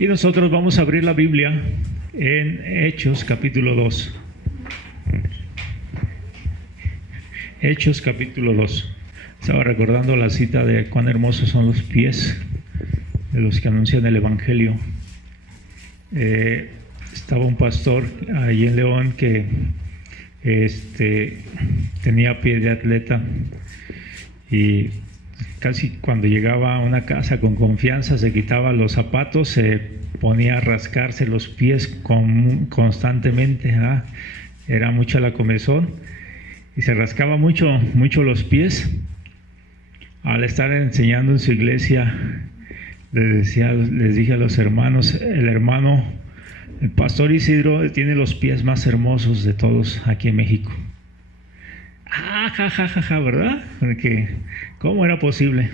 Y nosotros vamos a abrir la Biblia en Hechos capítulo 2. Hechos capítulo 2. Estaba recordando la cita de cuán hermosos son los pies de los que anuncian el Evangelio. Estaba un pastor ahí en León que tenía pie de atleta y casi cuando llegaba a una casa con confianza se quitaba los zapatos, se ponía a rascarse los pies constantemente. Era mucha la comezón y se rascaba mucho los pies. Al estar enseñando en su iglesia, les dije a los hermanos, el pastor Isidro tiene los pies más hermosos de todos aquí en México. ¿Verdad? Porque ¿cómo era posible?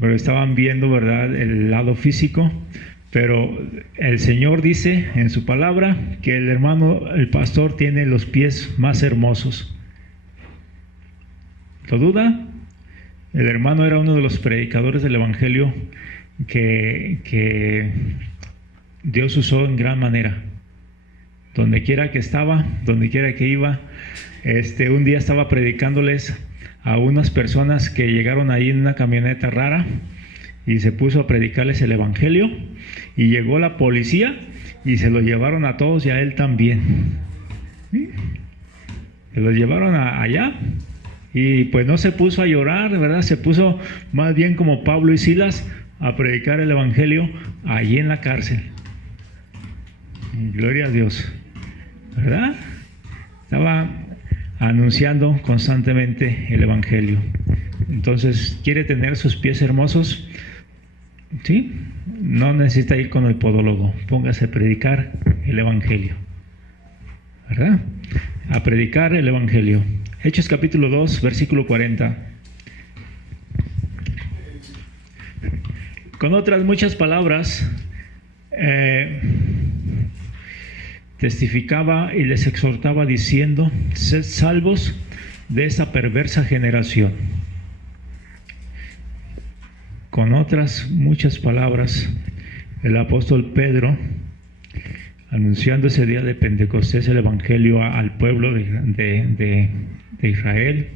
Pero estaban viendo, ¿verdad?, el lado físico, pero el Señor dice en su palabra que el pastor tiene los pies más hermosos. ¿Lo duda? El hermano era uno de los predicadores del Evangelio que Dios usó en gran manera. Donde quiera que estaba, donde quiera que iba, un día estaba predicándoles a unas personas que llegaron ahí en una camioneta rara y se puso a predicarles el Evangelio y llegó la policía y se lo llevaron a todos y a él también. ¿Sí? Se los llevaron allá y pues no se puso a llorar, ¿verdad? Se puso más bien como Pablo y Silas a predicar el Evangelio allí en la cárcel. Y gloria a Dios, ¿verdad? Estaba anunciando constantemente el Evangelio. Entonces, ¿quiere tener sus pies hermosos? ¿Sí? No necesita ir con el podólogo. Póngase a predicar el Evangelio, ¿verdad? A predicar el Evangelio. Hechos capítulo 2, versículo 40. Con otras muchas palabras, testificaba y les exhortaba diciendo: sed salvos de esta perversa generación. Con otras muchas palabras, el apóstol Pedro, anunciando ese día de Pentecostés el Evangelio al pueblo de Israel,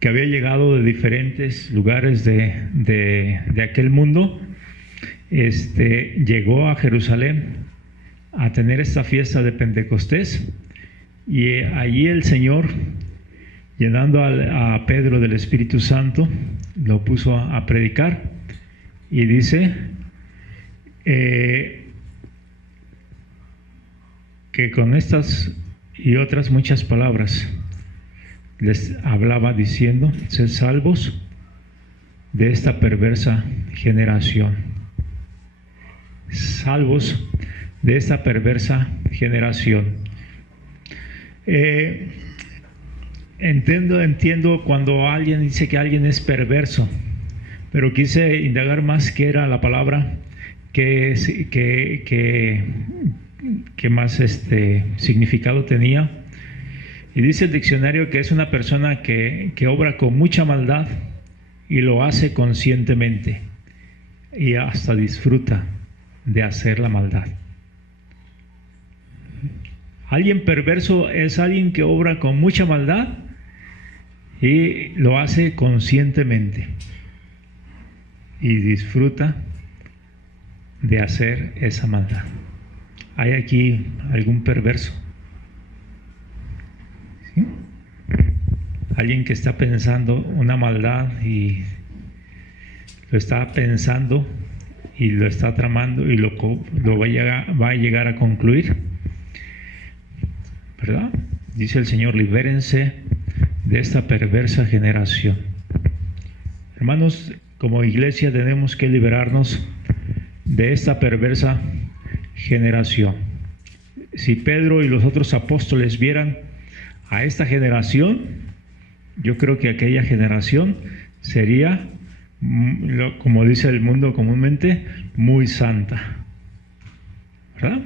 que había llegado de diferentes lugares de aquel mundo, llegó a Jerusalén a tener esta fiesta de Pentecostés, y allí el Señor, llenando a Pedro del Espíritu Santo, lo puso a predicar, y dice que con estas y otras muchas palabras les hablaba diciendo: sed salvos de esta perversa generación. Salvos de esta perversa generación. Entiendo cuando alguien dice que alguien es perverso, pero quise indagar más qué era la palabra, qué más significado tenía. Y dice el diccionario que es una persona que obra con mucha maldad y lo hace conscientemente y hasta disfruta de hacer la maldad. Alguien perverso es alguien que obra con mucha maldad y lo hace conscientemente y disfruta de hacer esa maldad. ¿Hay aquí algún perverso? ¿Sí? Alguien que está pensando una maldad y lo está pensando y lo está tramando y lo va a llegar a concluir, ¿verdad? Dice el Señor: libérense de esta perversa generación. Hermanos, como iglesia tenemos que liberarnos de esta perversa generación. Si Pedro y los otros apóstoles vieran a esta generación, yo creo que aquella generación sería, como dice el mundo comúnmente, muy santa, ¿verdad?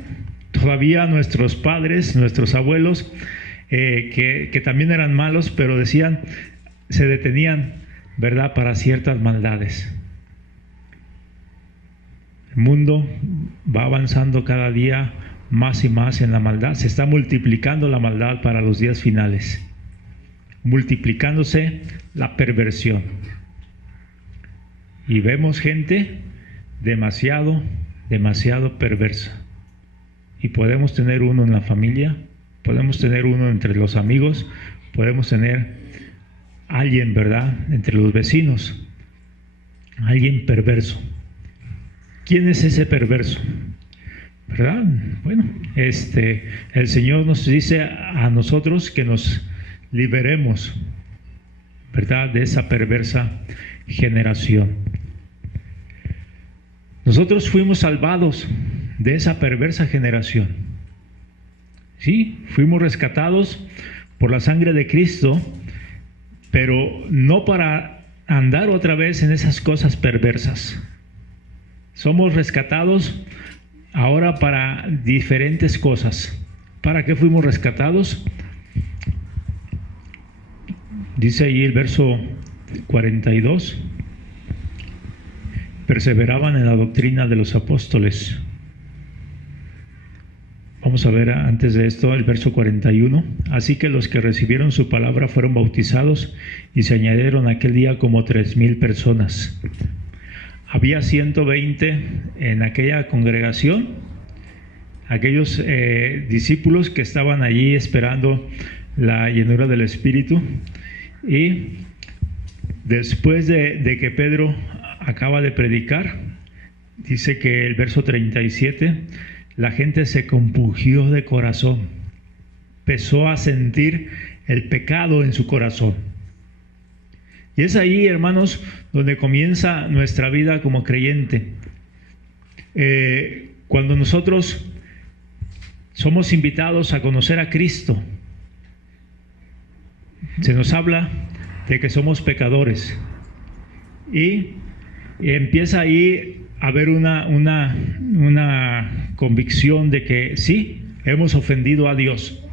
Todavía nuestros padres, nuestros abuelos, que también eran malos, pero se detenían, ¿verdad?, para ciertas maldades. El mundo va avanzando cada día más y más en la maldad. Se está multiplicando la maldad para los días finales, multiplicándose la perversión. Y vemos gente demasiado perversa. Y podemos tener uno en la familia, podemos tener uno entre los amigos, podemos tener alguien, ¿verdad?, entre los vecinos, alguien perverso. ¿Quién es ese perverso? ¿Verdad? Bueno, el Señor nos dice a nosotros que nos liberemos, ¿verdad?, de esa perversa generación. Nosotros fuimos salvados de esa perversa generación. Sí, fuimos rescatados por la sangre de Cristo, pero no para andar otra vez en esas cosas perversas. Somos rescatados ahora para diferentes cosas. ¿Para qué fuimos rescatados? Dice ahí el verso 42. Perseveraban en la doctrina de los apóstoles. Vamos a ver antes de esto el verso 41. Así que los que recibieron su palabra fueron bautizados y se añadieron aquel día como 3,000 personas. Había 120 en aquella congregación, aquellos discípulos que estaban allí esperando la llenura del Espíritu. Y después de que Pedro acaba de predicar, dice que el verso 37, la gente se compungió de corazón, empezó a sentir el pecado en su corazón. Y es ahí, hermanos, donde comienza nuestra vida como creyente. Cuando nosotros somos invitados a conocer a Cristo, se nos habla de que somos pecadores. Y empieza ahí a haber una convicción de que sí, hemos ofendido a Dios.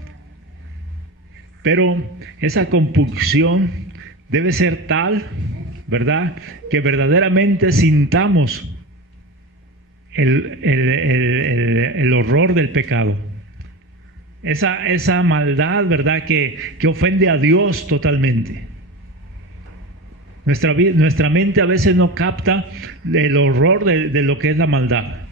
Pero esa compunción debe ser tal, ¿verdad?, que verdaderamente sintamos el horror del pecado. Esa maldad, ¿verdad?, que ofende a Dios totalmente. Nuestra mente a veces no capta el horror de lo que es la maldad.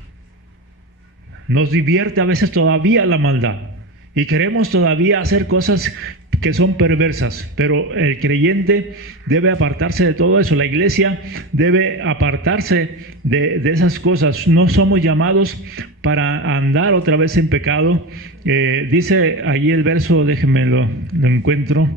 Nos divierte a veces todavía la maldad y queremos todavía hacer cosas que son perversas, pero el creyente debe apartarse de todo eso. La iglesia debe apartarse de esas cosas. No somos llamados para andar otra vez en pecado. Dice allí el verso, déjenme lo encuentro,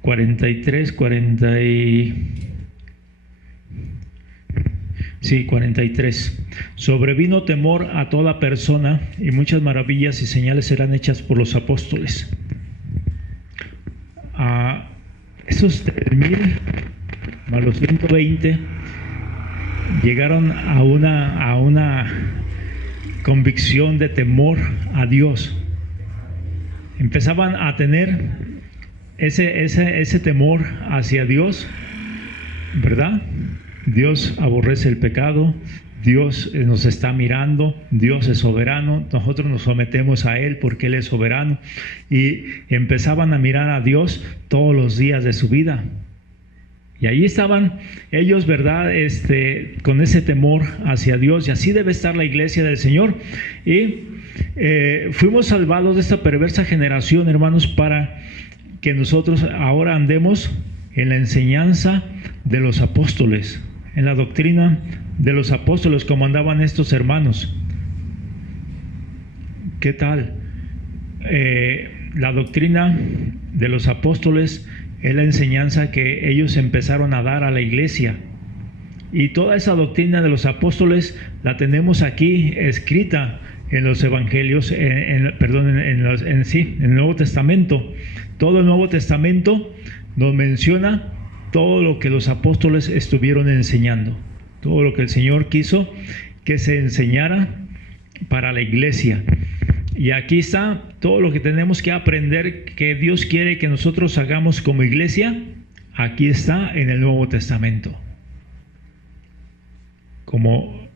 43. Sobrevino temor a toda persona y muchas maravillas y señales serán hechas por los apóstoles. Esos 3,000 más los 120 llegaron a una convicción de temor a Dios. Empezaban a tener ese temor hacia Dios, ¿verdad? Dios aborrece el pecado, Dios nos está mirando, Dios es soberano, nosotros nos sometemos a Él porque Él es soberano, y empezaban a mirar a Dios todos los días de su vida. Y ahí estaban ellos, ¿verdad?, con ese temor hacia Dios, y así debe estar la iglesia del Señor. Y fuimos salvados de esta perversa generación, hermanos, para que nosotros ahora andemos en la enseñanza de los apóstoles, en la doctrina de los apóstoles, como andaban estos hermanos. ¿Qué tal? La doctrina de los apóstoles es la enseñanza que ellos empezaron a dar a la iglesia. Y toda esa doctrina de los apóstoles la tenemos aquí escrita en los evangelios, en el Nuevo Testamento. Todo el Nuevo Testamento nos menciona todo lo que los apóstoles estuvieron enseñando, todo lo que el Señor quiso que se enseñara para la iglesia. Y aquí está todo lo que tenemos que aprender, que Dios quiere que nosotros hagamos como iglesia. Aquí está en el Nuevo Testamento. Como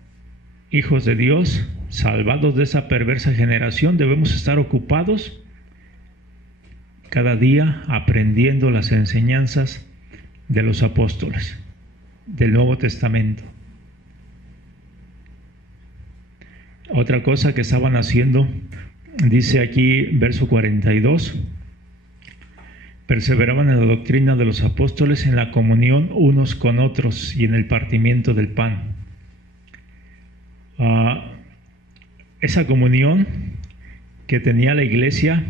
hijos de Dios, salvados de esa perversa generación, debemos estar ocupados cada día aprendiendo las enseñanzas de los apóstoles del Nuevo Testamento. Otra cosa que estaban haciendo, dice aquí verso 42, perseveraban en la doctrina de los apóstoles, en la comunión unos con otros y en el partimiento del pan. Esa comunión que tenía la iglesia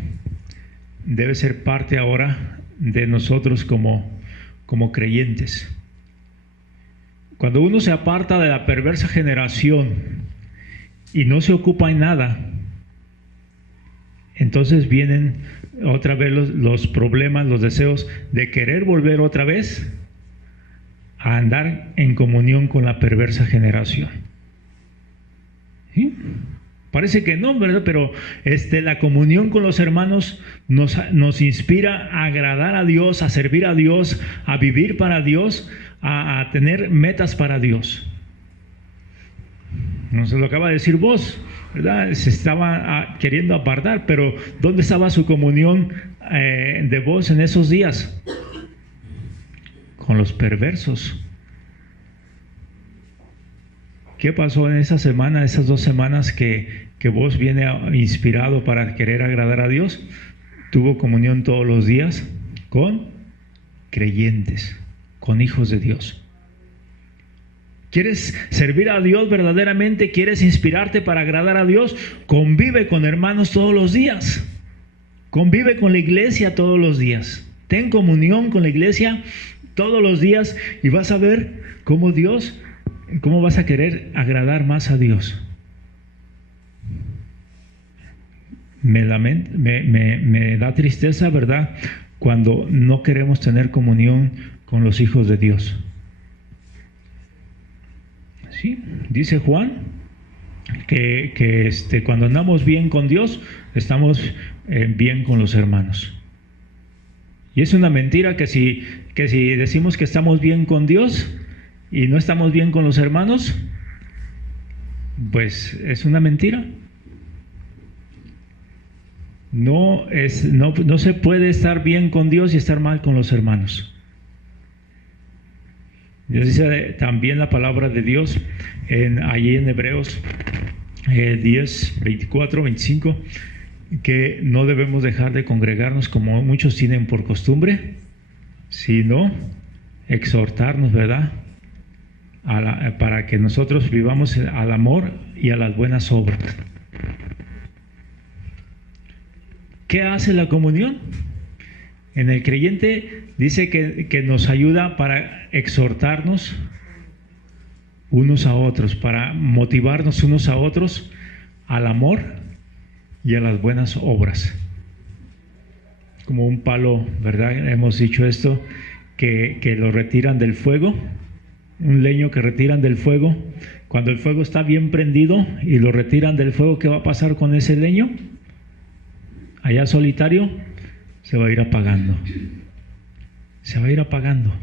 debe ser parte ahora de nosotros como creyentes. Cuando uno se aparta de la perversa generación y no se ocupa en nada, entonces vienen otra vez los problemas, los deseos de querer volver otra vez a andar en comunión con la perversa generación. ¿Sí? Parece que no, ¿verdad? Pero la comunión con los hermanos nos inspira a agradar a Dios, a servir a Dios, a vivir para Dios, a tener metas para Dios. Nos lo acaba de decir vos, ¿verdad? Se estaba queriendo apartar, pero ¿dónde estaba su comunión de vos en esos días? Con los perversos. ¿Qué pasó en esa semana, esas 2 semanas que vos viene inspirado para querer agradar a Dios? Tuvo comunión todos los días con creyentes, con hijos de Dios. ¿Quieres servir a Dios verdaderamente? ¿Quieres inspirarte para agradar a Dios? Convive con hermanos todos los días. Convive con la iglesia todos los días. Ten comunión con la iglesia todos los días y vas a ver cómo vas a querer agradar más a Dios. Me da tristeza, ¿verdad?, cuando no queremos tener comunión con los hijos de Dios. ¿Sí? Dice Juan que cuando andamos bien con Dios, estamos bien con los hermanos. Y es una mentira que si decimos que estamos bien con Dios y no estamos bien con los hermanos, pues es una mentira. No se puede estar bien con Dios y estar mal con los hermanos. Dios dice también la palabra de Dios allí en Hebreos 10, 24, 25, que no debemos dejar de congregarnos como muchos tienen por costumbre, sino exhortarnos, ¿verdad?, para que nosotros vivamos al amor y a las buenas obras. ¿Qué hace la comunión? En el creyente dice que nos ayuda para exhortarnos unos a otros, para motivarnos unos a otros al amor y a las buenas obras. Como un palo, ¿verdad? Hemos dicho esto, que lo retiran del fuego, un leño que retiran del fuego. Cuando el fuego está bien prendido y lo retiran del fuego, ¿qué va a pasar con ese leño? Allá solitario, se va a ir apagando. Se va a ir apagando.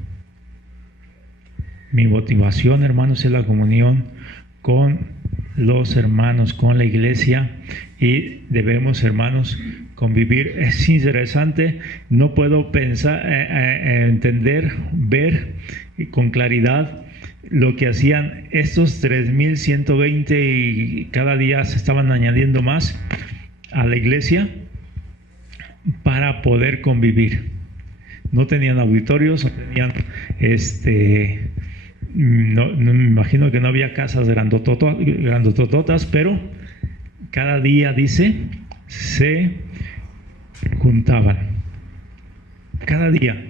Mi motivación, hermanos, es la comunión con los hermanos, con la iglesia, y debemos, hermanos, convivir. Es interesante, no puedo pensar, entender, ver con claridad lo que hacían estos 3,120 y cada día se estaban añadiendo más a la iglesia para poder convivir. No tenían auditorios, no tenían no me imagino que no había casas grandotototas, pero cada día, dice, se juntaban. Cada día.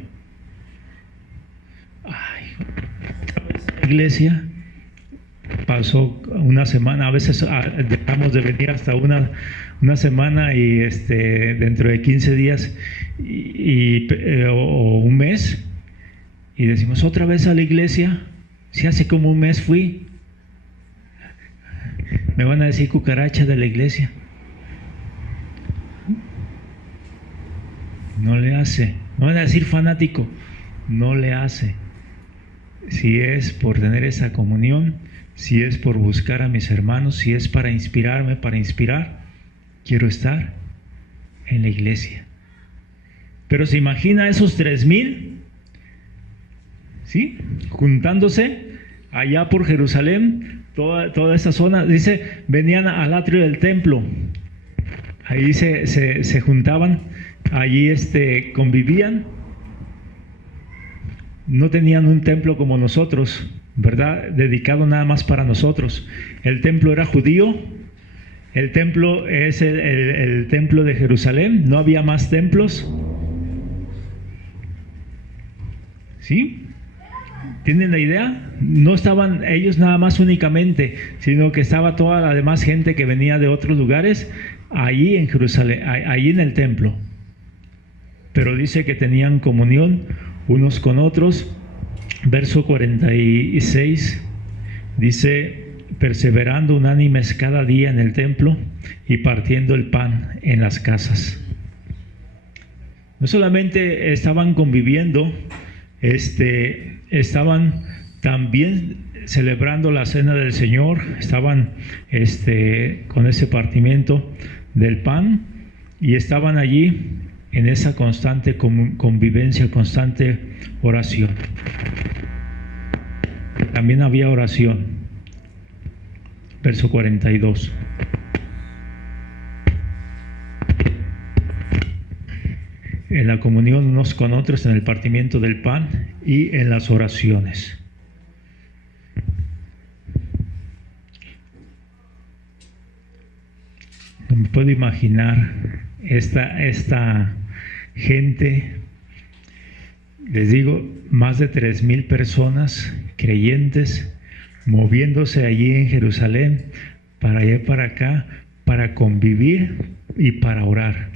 La iglesia pasó una semana, a veces dejamos de venir hasta una semana y dentro de 15 días o un mes, y decimos otra vez a la iglesia. Si hace como un mes fui, me van a decir cucaracha de la iglesia. No le hace. No van a decir fanático. No le hace. Si es por tener esa comunión, si es por buscar a mis hermanos, si es para inspirarme, para inspirar, quiero estar en la iglesia. Pero se imagina esos 3,000, ¿sí?, juntándose allá por Jerusalén, toda esa zona. Dice, venían al atrio del templo, ahí se juntaban, allí convivían. No tenían un templo como nosotros, ¿verdad?, dedicado nada más para nosotros. El templo era judío, el templo es el templo de Jerusalén, no había más templos. ¿Sí? ¿Tienen la idea? No estaban ellos nada más únicamente, sino que estaba toda la demás gente que venía de otros lugares allí en Jerusalén, allí en el templo. Pero dice que tenían comunión unos con otros. Verso 46 dice, perseverando unánimes cada día en el templo y partiendo el pan en las casas. No solamente estaban conviviendo, estaban también celebrando la cena del Señor, estaban con ese partimiento del pan y estaban allí en esa constante convivencia, constante oración. También había oración. Verso 42. En la comunión unos con otros, en el partimiento del pan y en las oraciones. No me puedo imaginar esta gente, les digo, más de 3,000 personas creyentes moviéndose allí en Jerusalén, para allá y para acá, para convivir y para orar.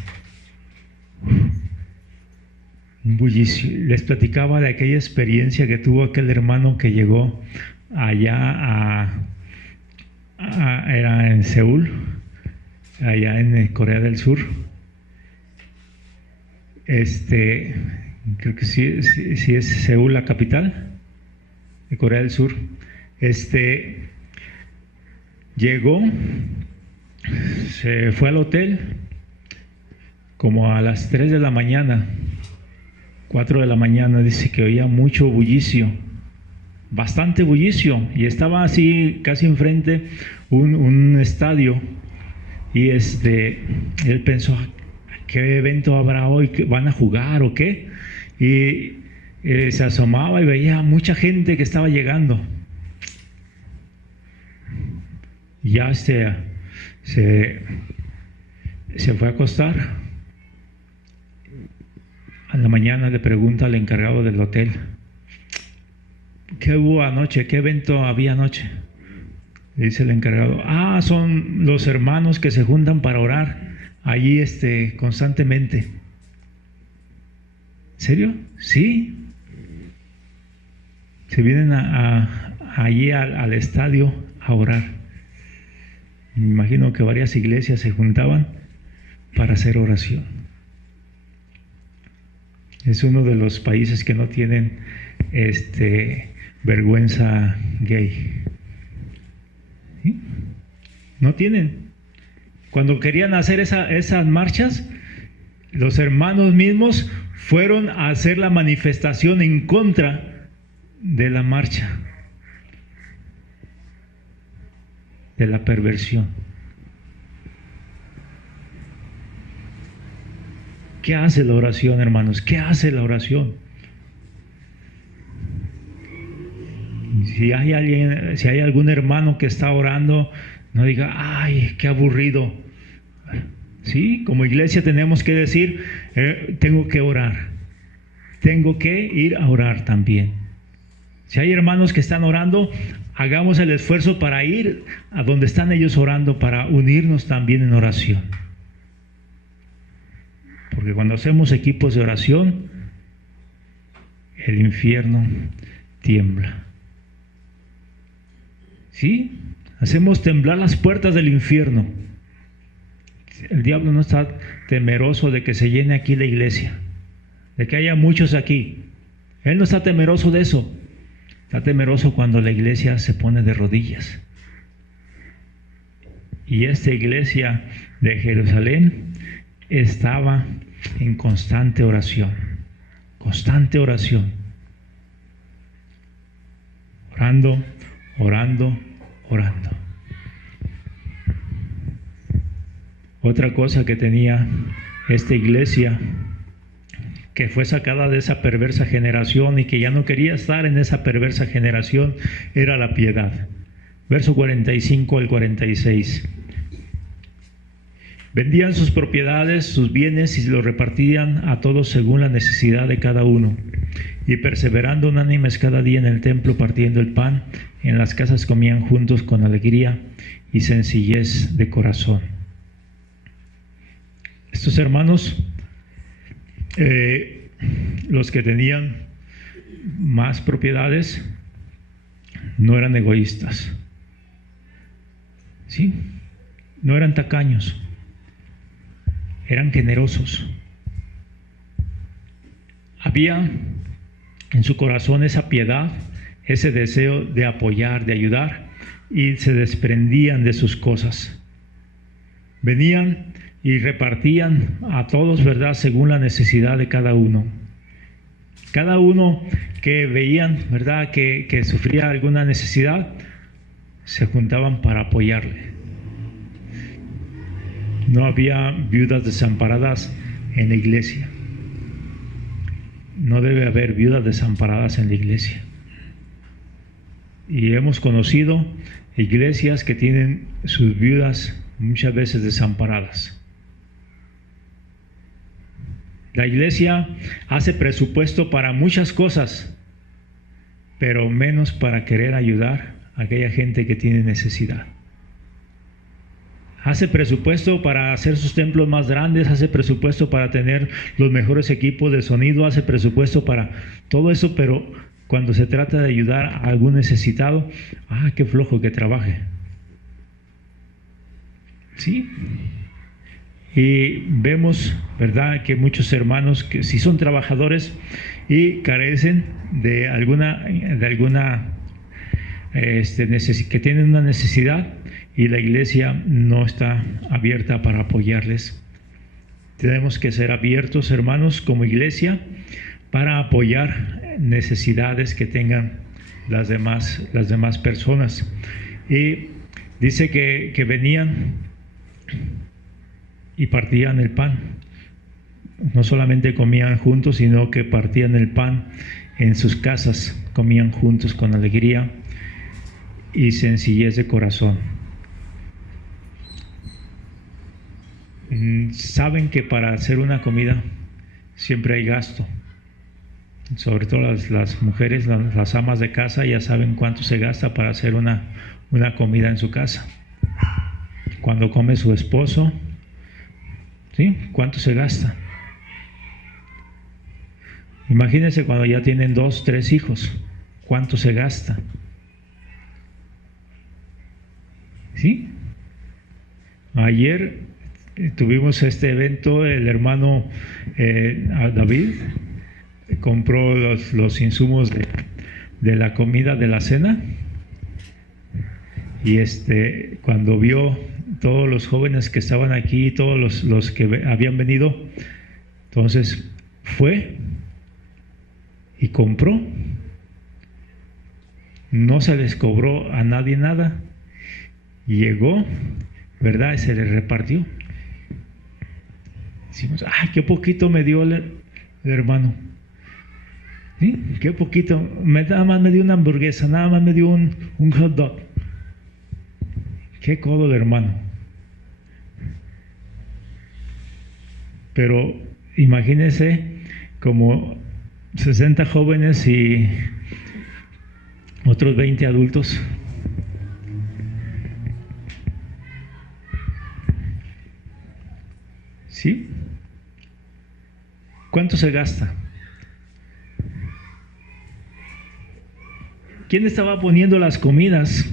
Un bullicio. Les platicaba de aquella experiencia que tuvo aquel hermano que llegó allá era en Seúl, allá en Corea del Sur. Creo que sí es Seúl la capital de Corea del Sur. Llegó, se fue al hotel como a las 3 de la mañana, 4 de la mañana, dice que oía mucho bullicio, bastante bullicio, y estaba así casi enfrente un estadio, y él pensó, ¿qué evento habrá hoy? ¿Van a jugar o qué? Y se asomaba y veía mucha gente que estaba llegando. Ya se fue a acostar. A la mañana le pregunta al encargado del hotel, ¿qué hubo anoche? ¿Qué evento había anoche? Le dice el encargado, son los hermanos que se juntan para orar allí constantemente. ¿En serio? Sí. Se vienen allí al estadio a orar. Me imagino que varias iglesias se juntaban para hacer oración. Es uno de los países que no tienen vergüenza gay. ¿Sí? No tienen. Cuando querían hacer esas marchas, los hermanos mismos fueron a hacer la manifestación en contra de la marcha, de la perversión. ¿Qué hace la oración, hermanos? ¿Qué hace la oración? Si hay algún hermano que está orando, no diga, ¡ay, qué aburrido! Sí, como iglesia tenemos que decir, tengo que orar. Tengo que ir a orar también. Si hay hermanos que están orando, hagamos el esfuerzo para ir a donde están ellos orando, para unirnos también en oración. Porque cuando hacemos equipos de oración, el infierno tiembla. ¿Sí? Hacemos temblar las puertas del infierno. El diablo no está temeroso de que se llene aquí la iglesia, de que haya muchos aquí. Él no está temeroso de eso. Está temeroso cuando la iglesia se pone de rodillas. Y esta iglesia de Jerusalén estaba en constante oración. Constante oración. Orando, orando, orando. Otra cosa que tenía esta iglesia, que fue sacada de esa perversa generación y que ya no quería estar en esa perversa generación, era la piedad. Verso 45 al 46. Vendían sus propiedades, sus bienes, y los repartían a todos según la necesidad de cada uno. Y perseverando unánimes cada día en el templo, partiendo el pan, en las casas comían juntos con alegría y sencillez de corazón. Estos hermanos, los que tenían más propiedades, no eran egoístas, ¿sí? No eran tacaños, eran generosos. Había en su corazón esa piedad, ese deseo de apoyar, de ayudar, y se desprendían de sus cosas. Venían y repartían a todos, ¿verdad?, según la necesidad de cada uno. Cada uno que veían, ¿verdad?, que sufría alguna necesidad, se juntaban para apoyarle. No había viudas desamparadas en la iglesia. No debe haber viudas desamparadas en la iglesia. Y hemos conocido iglesias que tienen sus viudas muchas veces desamparadas. La iglesia hace presupuesto para muchas cosas, pero menos para querer ayudar a aquella gente que tiene necesidad. Hace presupuesto para hacer sus templos más grandes, hace presupuesto para tener los mejores equipos de sonido, hace presupuesto para todo eso, pero cuando se trata de ayudar a algún necesitado, qué flojo que trabaje. ¿Sí? Y vemos, ¿verdad?, que muchos hermanos que sí son trabajadores y carecen de alguna que tienen una necesidad, y la iglesia no está abierta para apoyarles. Tenemos que ser abiertos, hermanos, como iglesia, para apoyar necesidades que tengan las demás personas. Y dice que venían y partían el pan. No solamente comían juntos, sino que partían el pan en sus casas, comían juntos con alegría y sencillez de corazón. Saben que para hacer una comida siempre hay gasto. Sobre todo las mujeres, las amas de casa, ya saben cuánto se gasta para hacer una comida en su casa. Cuando come su esposo, ¿sí?, ¿cuánto se gasta? Imagínense cuando ya tienen 2, 3 hijos, ¿cuánto se gasta? ¿Sí? Ayer tuvimos este evento, el hermano David compró los insumos de la comida de la cena, y cuando vio todos los jóvenes que estaban aquí, todos los que habían venido, entonces fue y compró. No se les cobró a nadie nada, llegó, ¿verdad?, y se les repartió. Decimos, qué poquito me dio el hermano. ¿Sí? Qué poquito. Nada más me dio una hamburguesa, nada más me dio un hot dog. Qué codo el hermano. Pero imagínense como 60 jóvenes y otros 20 adultos. ¿Sí? ¿Cuánto se gasta? ¿Quién estaba poniendo las comidas?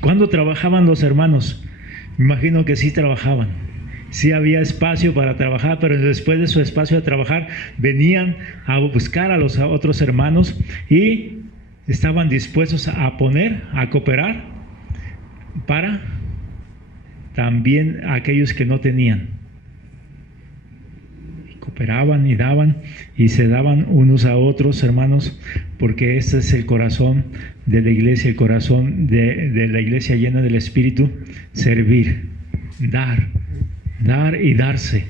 ¿Cuándo trabajaban los hermanos? Me imagino que sí trabajaban. Sí había espacio para trabajar, pero después de su espacio de trabajar venían a buscar a los otros hermanos y estaban dispuestos a cooperar para también aquellos que no tenían. Cooperaban y daban y se daban unos a otros, hermanos, porque este es el corazón de la iglesia, el corazón de la iglesia llena del Espíritu: servir, dar y darse.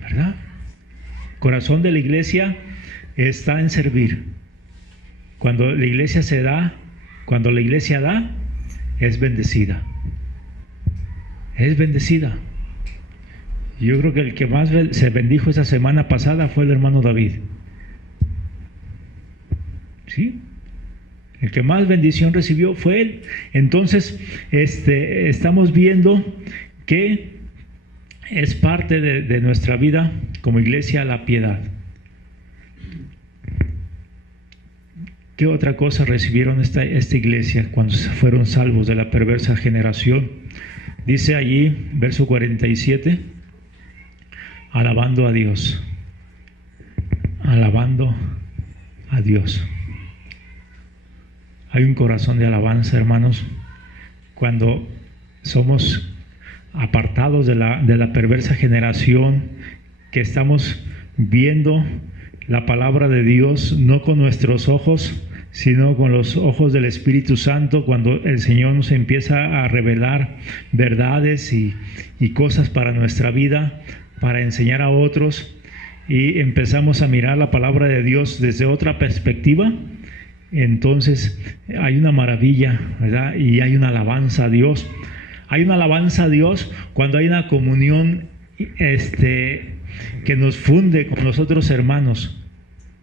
¿Verdad? El corazón de la iglesia está en servir. Cuando la iglesia cuando la iglesia da, es bendecida. Es bendecida. Yo creo que el que más se bendijo esa semana pasada fue el hermano David. ¿Sí? El que más bendición recibió fue él. Entonces, estamos viendo que es parte de nuestra vida como iglesia la piedad. ¿Qué otra cosa recibieron esta iglesia cuando fueron salvos de la perversa generación? Dice allí, verso 47, alabando a Dios. Alabando a Dios. Hay un corazón de alabanza, hermanos, cuando somos apartados de la perversa generación, que estamos viendo la palabra de Dios no con nuestros ojos, sino con los ojos del Espíritu Santo, cuando el Señor nos empieza a revelar verdades y cosas para nuestra vida, para enseñar a otros, y empezamos a mirar la palabra de Dios desde otra perspectiva. Entonces hay una maravilla, ¿verdad? Y hay una alabanza a Dios. Hay una alabanza a Dios cuando hay una comunión que nos funde con los otros hermanos.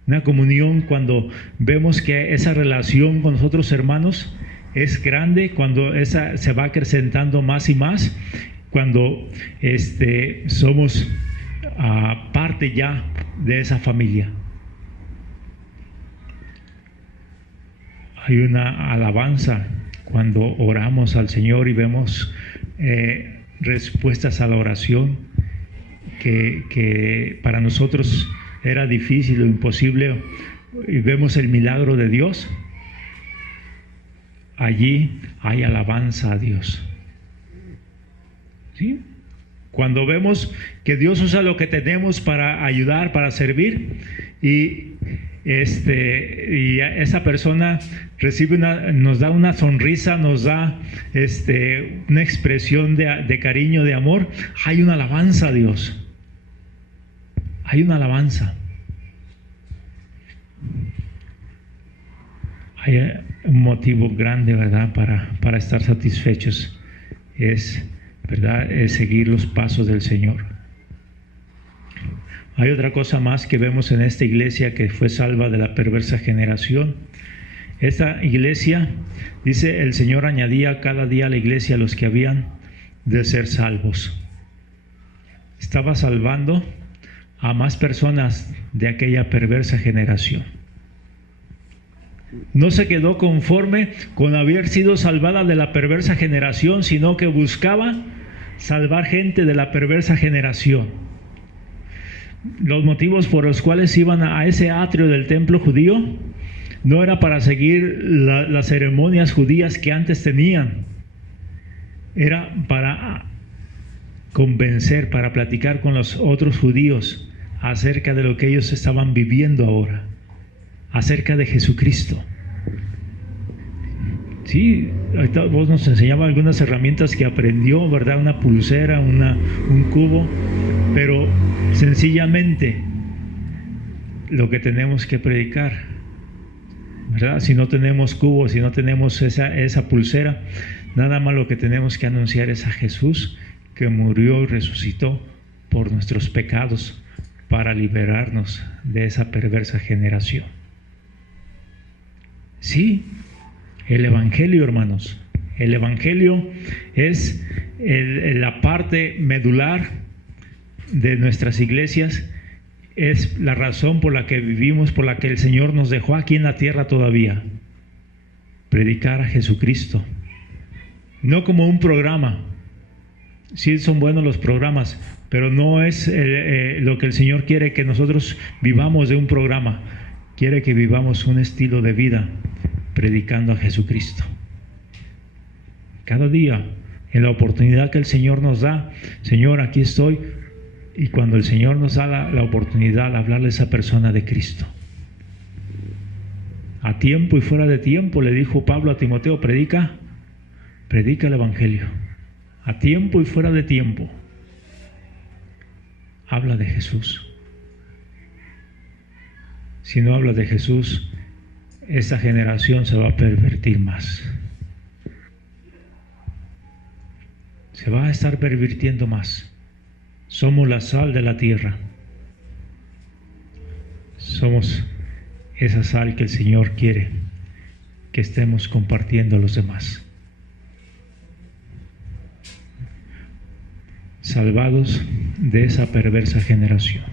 Una comunión cuando vemos que esa relación con los otros hermanos es grande, cuando esa se va acrecentando más y más, cuando somos parte ya de esa familia. Hay una alabanza cuando oramos al Señor y vemos respuestas a la oración que para nosotros era difícil o imposible, y vemos el milagro de Dios. Allí hay alabanza a Dios. ¿Sí? Cuando vemos que Dios usa lo que tenemos para ayudar, para servir, y esa persona nos da una sonrisa, nos da una expresión de cariño, de amor, hay una alabanza a Dios. Hay una alabanza. Hay un motivo grande, ¿verdad?, para estar satisfechos. ¿Verdad?, es seguir los pasos del Señor. Hay otra cosa más que vemos en esta iglesia que fue salva de la perversa generación. Esta iglesia, dice, el Señor añadía cada día a la iglesia a los que habían de ser salvos. Estaba salvando a más personas de aquella perversa generación. No se quedó conforme con haber sido salvada de la perversa generación, sino que buscaba salvar gente de la perversa generación. Los motivos por los cuales iban a ese atrio del templo judío no era para seguir las ceremonias judías que antes tenían, era para convencer, para platicar con los otros judíos acerca de lo que ellos estaban viviendo ahora, acerca de Jesucristo. Sí, ahorita vos nos enseñaba algunas herramientas que aprendió, ¿verdad? Una pulsera, un cubo, pero sencillamente lo que tenemos que predicar, ¿verdad? Si no tenemos cubos, si no tenemos esa pulsera, nada más lo que tenemos que anunciar es a Jesús, que murió y resucitó por nuestros pecados para liberarnos de esa perversa generación. Sí, el Evangelio, hermanos, el Evangelio es la parte medular de nuestras iglesias, es la razón por la que vivimos, por la que el Señor nos dejó aquí en la tierra todavía. Predicar a Jesucristo, no como un programa. Sí son buenos los programas, pero no es lo que el Señor quiere que nosotros vivamos de un programa. quiere que vivamos un estilo de vida predicando a Jesucristo. Cada día, en la oportunidad que el Señor nos da, Señor, aquí estoy. Y cuando el Señor nos da la oportunidad de hablarle a esa persona de Cristo. A tiempo y fuera de tiempo, le dijo Pablo a Timoteo, predica el Evangelio. A tiempo y fuera de tiempo. Habla de Jesús. Si no hablas de Jesús, esta generación se va a pervertir más. Se va a estar pervirtiendo más. Somos la sal de la tierra. Somos esa sal que el Señor quiere que estemos compartiendo a los demás. Salvados de esa perversa generación.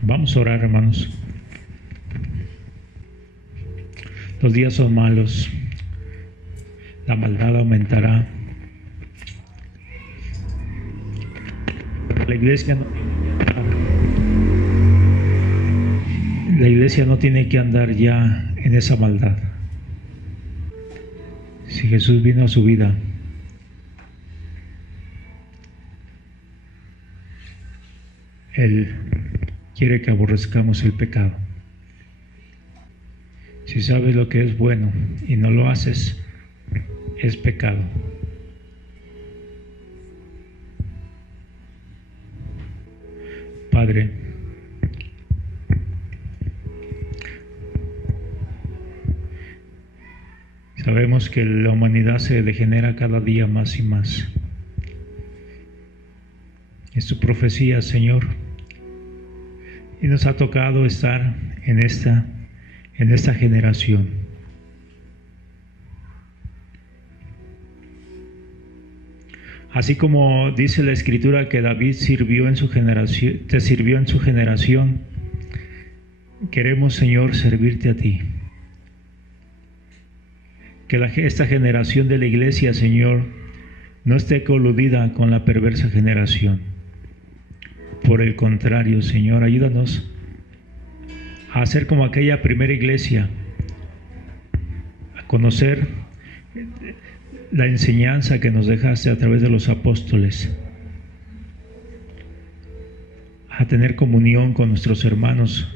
Vamos a orar, hermanos. Los días son malos. La maldad aumentará. La iglesia no tiene que andar ya en esa maldad. Si Jesús vino a su vida, Él quiere que aborrezcamos el pecado. Si sabes lo que es bueno y no lo haces, es pecado. Padre, sabemos que la humanidad se degenera cada día más y más. Es tu profecía, Señor, y nos ha tocado estar en esta generación. Así como dice la Escritura que David sirvió en su generación, te sirvió en su generación, queremos, Señor, servirte a ti. Que esta generación de la iglesia, Señor, no esté coludida con la perversa generación. Por el contrario, Señor, ayúdanos a hacer como aquella primera iglesia, a conocer la enseñanza que nos dejaste a través de los apóstoles, a tener comunión con nuestros hermanos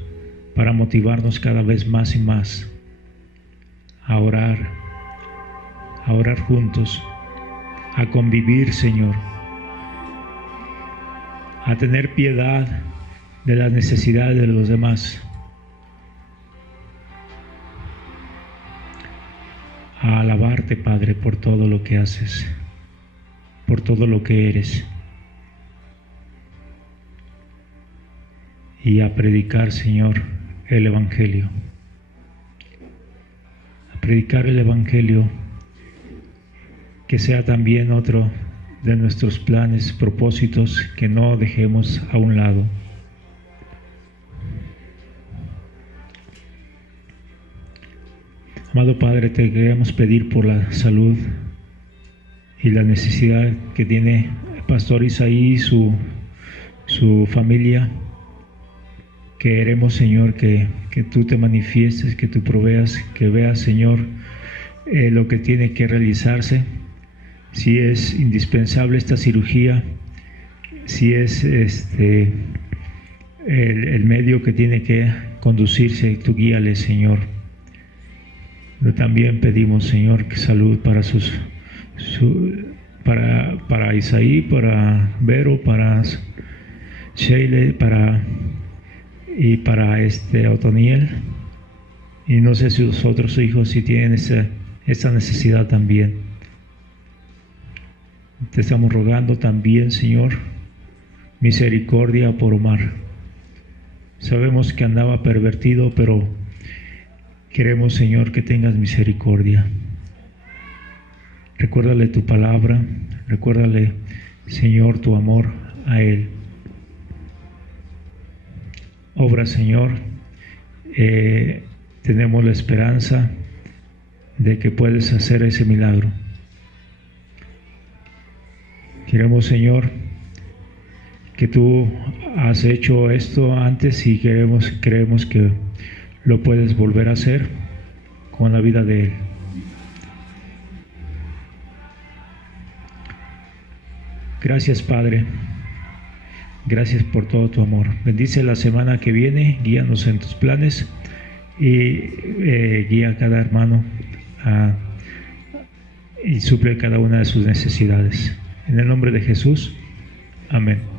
para motivarnos cada vez más y más a orar juntos, a convivir, Señor, a tener piedad de las necesidades de los demás, a alabarte, Padre, por todo lo que haces, por todo lo que eres, y a predicar, Señor, el Evangelio. A predicar el Evangelio, que sea también otro de nuestros planes, propósitos, que no dejemos a un lado. Amado Padre, te queremos pedir por la salud y la necesidad que tiene el pastor Isaí y su familia. Queremos, Señor, que tú te manifiestes, que tú proveas, que veas, Señor, lo que tiene que realizarse. Si es indispensable esta cirugía, si es el medio que tiene que conducirse, tú guíale, Señor. Pero también pedimos, Señor, que salud para para Isaí, para Vero, para Sheila, para Otoniel, y no sé si los otros hijos si tienen esa necesidad también. Te estamos rogando también, Señor, misericordia por Omar. Sabemos que andaba pervertido, pero queremos, Señor, que tengas misericordia. Recuérdale tu palabra, recuérdale, Señor, tu amor a él. Obra, Señor, tenemos la esperanza de que puedes hacer ese milagro. Queremos, Señor, que tú has hecho esto antes y creemos que lo puedes volver a hacer con la vida de Él. Gracias, Padre. Gracias por todo tu amor. Bendice la semana que viene, guíanos en tus planes y guía a cada hermano y suple cada una de sus necesidades. En el nombre de Jesús. Amén.